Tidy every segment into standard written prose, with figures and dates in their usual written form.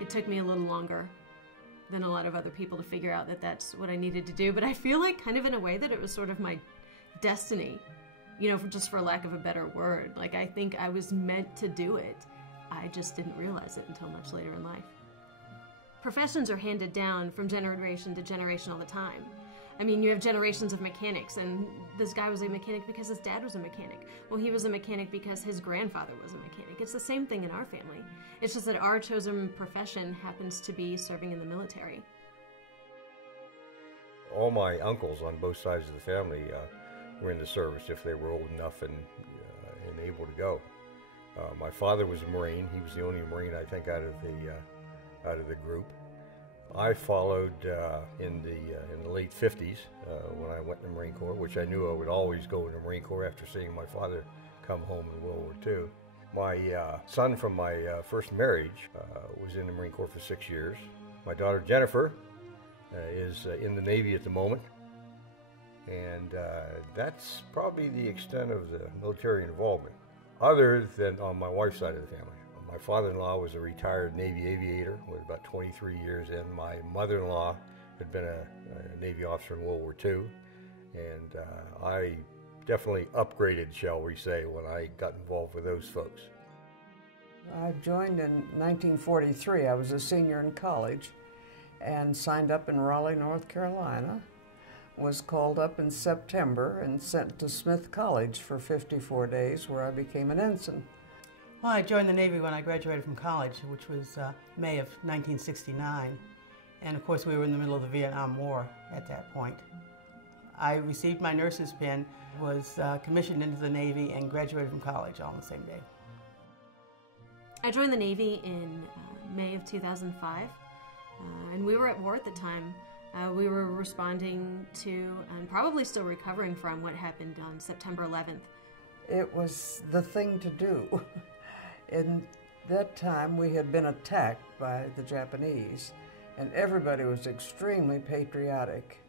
It took me a little longer than a lot of other people to figure out that that's what I needed to do, but I feel like kind of in a way that it was sort of my destiny, just for lack of a better word. Like, I think I was meant to do it. I just didn't realize it until much later in life. Professions are handed down from generation to generation all the time. I mean, you have generations of mechanics, and this guy was a mechanic because his dad was a mechanic. Well, he was a mechanic because his grandfather was a mechanic. It's the same thing in our family. It's just that our chosen profession happens to be serving in the military. All my uncles on both sides of the family were in the service if they were old enough and able to go. My father was a Marine. He was the only Marine, I think, out of the group. I followed in the late 50s when I went in the Marine Corps, which I knew I would always go in the Marine Corps after seeing my father come home in World War II. My son from my first marriage was in the Marine Corps for 6 years. My daughter Jennifer is in the Navy at the moment, and that's probably the extent of the military involvement, other than on my wife's side of the family. My father-in-law was a retired Navy aviator with about 23 years in. My mother-in-law had been a Navy officer in World War II, and I definitely upgraded, shall we say, when I got involved with those folks. I joined in 1943. I was a senior in college and signed up in Raleigh, North Carolina. Was called up in September and sent to Smith College for 54 days, where I became an ensign. Well, I joined the Navy when I graduated from college, which was May of 1969. And of course, we were in the middle of the Vietnam War at that point. I received my nurse's pin, was commissioned into the Navy, and graduated from college all on the same day. I joined the Navy in May of 2005, and we were at war at the time. We were responding to, and probably still recovering from, what happened on September 11th. It was the thing to do. In that time, we had been attacked by the Japanese, and everybody was extremely patriotic.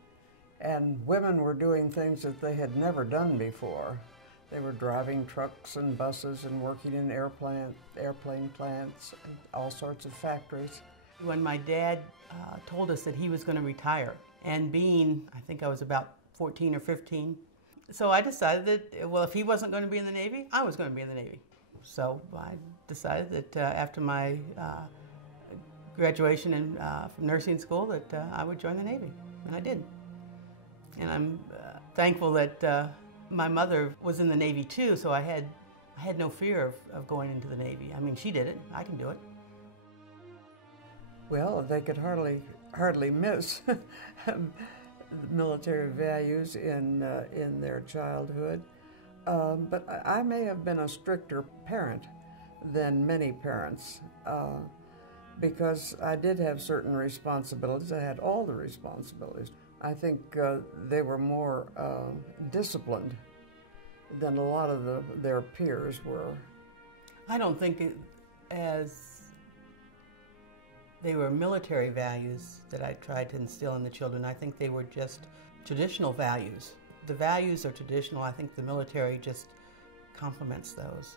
And women were doing things that they had never done before. They were driving trucks and buses and working in airplane plants and all sorts of factories. When my dad told us that he was going to retire, and I think I was about 14 or 15, so I decided that, well, if he wasn't going to be in the Navy, I was going to be in the Navy. So I decided that after my graduation from nursing school that I would join the Navy, and I did. And I'm thankful that my mother was in the Navy too, so I had no fear of going into the Navy. I mean, she did it. I can do it. Well, they could hardly miss military values in their childhood. But I may have been a stricter parent than many parents because I did have certain responsibilities. I had all the responsibilities. I think they were more disciplined than a lot of their peers were. I don't think as they were military values that I tried to instill in the children. I think they were just traditional values. The values are traditional. I think the military just complements those.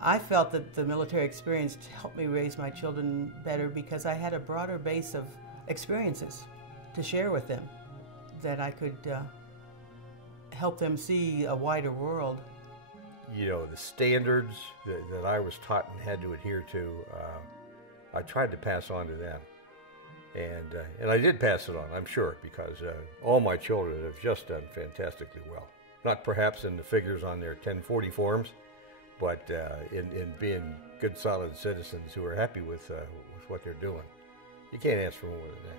I felt that the military experience helped me raise my children better because I had a broader base of experiences to share with them, that I could help them see a wider world. You know, the standards that I was taught and had to adhere to, I tried to pass on to them. And I did pass it on, I'm sure, because all my children have just done fantastically well. Not perhaps in the figures on their 1040 forms, but in being good, solid citizens who are happy with what they're doing. You can't ask for more than that.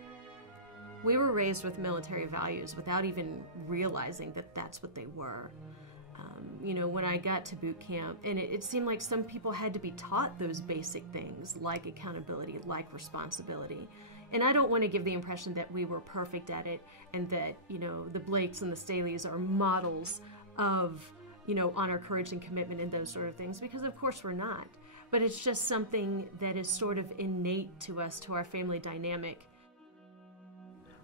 We were raised with military values without even realizing that that's what they were. You know, when I got to boot camp, and it seemed like some people had to be taught those basic things, like accountability, like responsibility. And I don't want to give the impression that we were perfect at it and that, you know, the Blakes and the Staleys are models of, you know, honor, courage, and commitment and those sort of things, because of course we're not. But it's just something that is sort of innate to us, to our family dynamic.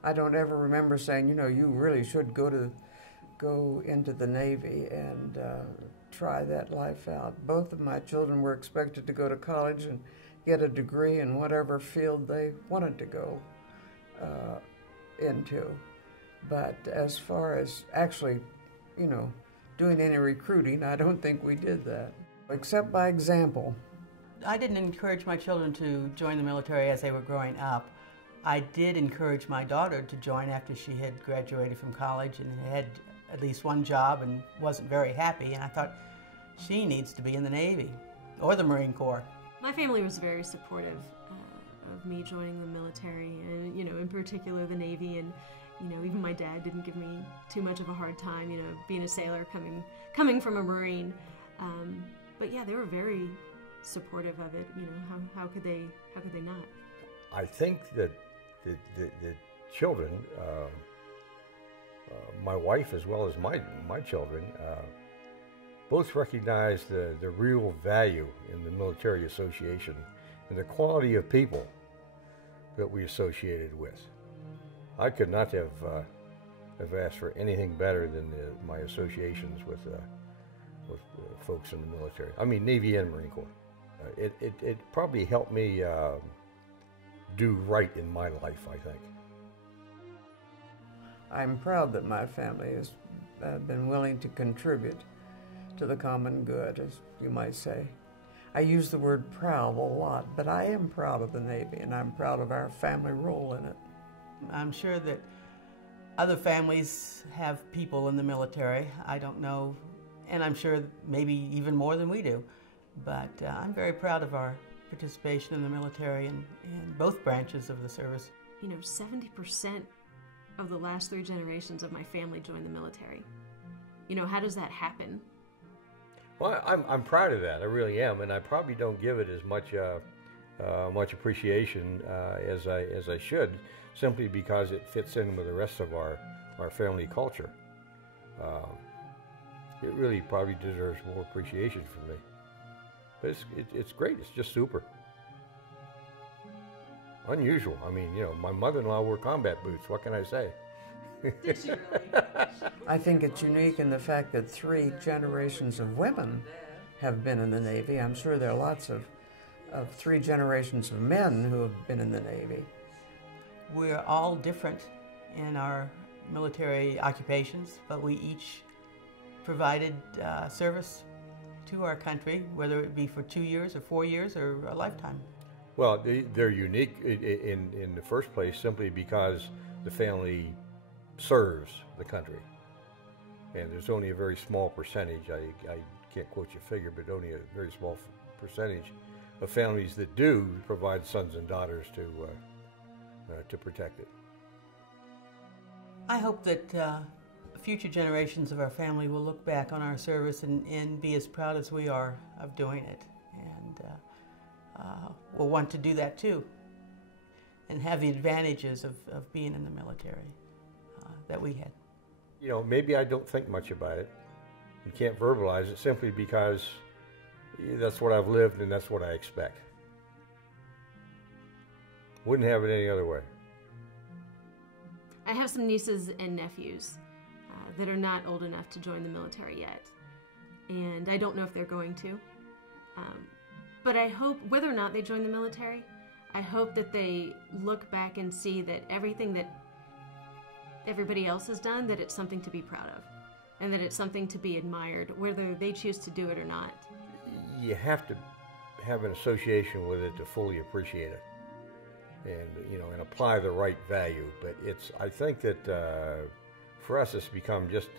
I don't ever remember saying, you know, you really should go into the Navy and try that life out. Both of my children were expected to go to college and get a degree in whatever field they wanted to go into. But as far as actually, doing any recruiting, I don't think we did that, except by example. I didn't encourage my children to join the military as they were growing up. I did encourage my daughter to join after she had graduated from college and had at least one job and wasn't very happy, and I thought, she needs to be in the Navy or the Marine Corps. My family was very supportive of me joining the military, and in particular the Navy, and even my dad didn't give me too much of a hard time, being a sailor coming from a Marine. But yeah, they were very supportive of it. How could they not? I think that the children, my wife as well as my children, both recognize the real value in the military association and the quality of people that we associated with. I could not have asked for anything better than my associations with folks in the military. I mean, Navy and Marine Corps. It probably helped me do right in my life, I think. I'm proud that my family has been willing to contribute to the common good, as you might say. I use the word proud a lot, but I am proud of the Navy, and I'm proud of our family role in it. I'm sure that other families have people in the military. I don't know, and I'm sure maybe even more than we do. But I'm very proud of our participation in the military in both branches of the service. 70% of the last 3 generations of my family joined the military. How does that happen? Well, I'm proud of that. I really am, and I probably don't give it as much appreciation as I should, simply because it fits in with the rest of our family culture. It really probably deserves more appreciation from me. But it's great. It's just super. Unusual. I mean, my mother-in-law wore combat boots. What can I say? Did she really? I think it's unique in the fact that 3 generations of women have been in the Navy. I'm sure there are lots of 3 generations of men who have been in the Navy. We're all different in our military occupations, but we each provided service to our country, whether it be for 2 years or 4 years or a lifetime. Well, they're unique in the first place simply because the family serves the country. And there's only a very small percentage, I can't quote you a figure, but only a very small percentage of families that do provide sons and daughters to protect it. I hope that future generations of our family will look back on our service and be as proud as we are of doing it, and will want to do that too, and have the advantages of being in the military that we had. Maybe I don't think much about it and can't verbalize it simply because that's what I've lived and that's what I expect. Wouldn't have it any other way. I have some nieces and nephews that are not old enough to join the military yet, and I don't know if they're going to. But I hope, whether or not they join the military, I hope that they look back and see that everything that everybody else has done, that it's something to be proud of, and that it's something to be admired, whether they choose to do it or not. You have to have an association with it to fully appreciate it, and apply the right value. But I think that for us, it's become just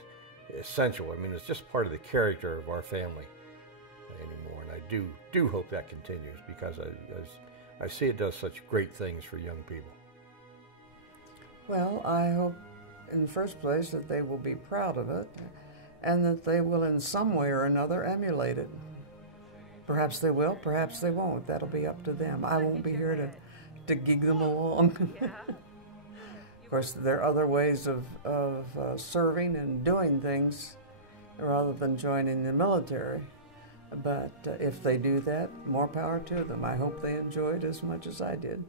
essential. I mean, it's just part of the character of our family anymore, and I do hope that continues, because I see it does such great things for young people. Well, I hope in the first place that they will be proud of it, and that they will in some way or another emulate it. Perhaps they will, perhaps they won't. That'll be up to them. I won't be here to gig them along. Of course, there are other ways of serving and doing things rather than joining the military. But if they do that, more power to them. I hope they enjoy it as much as I did.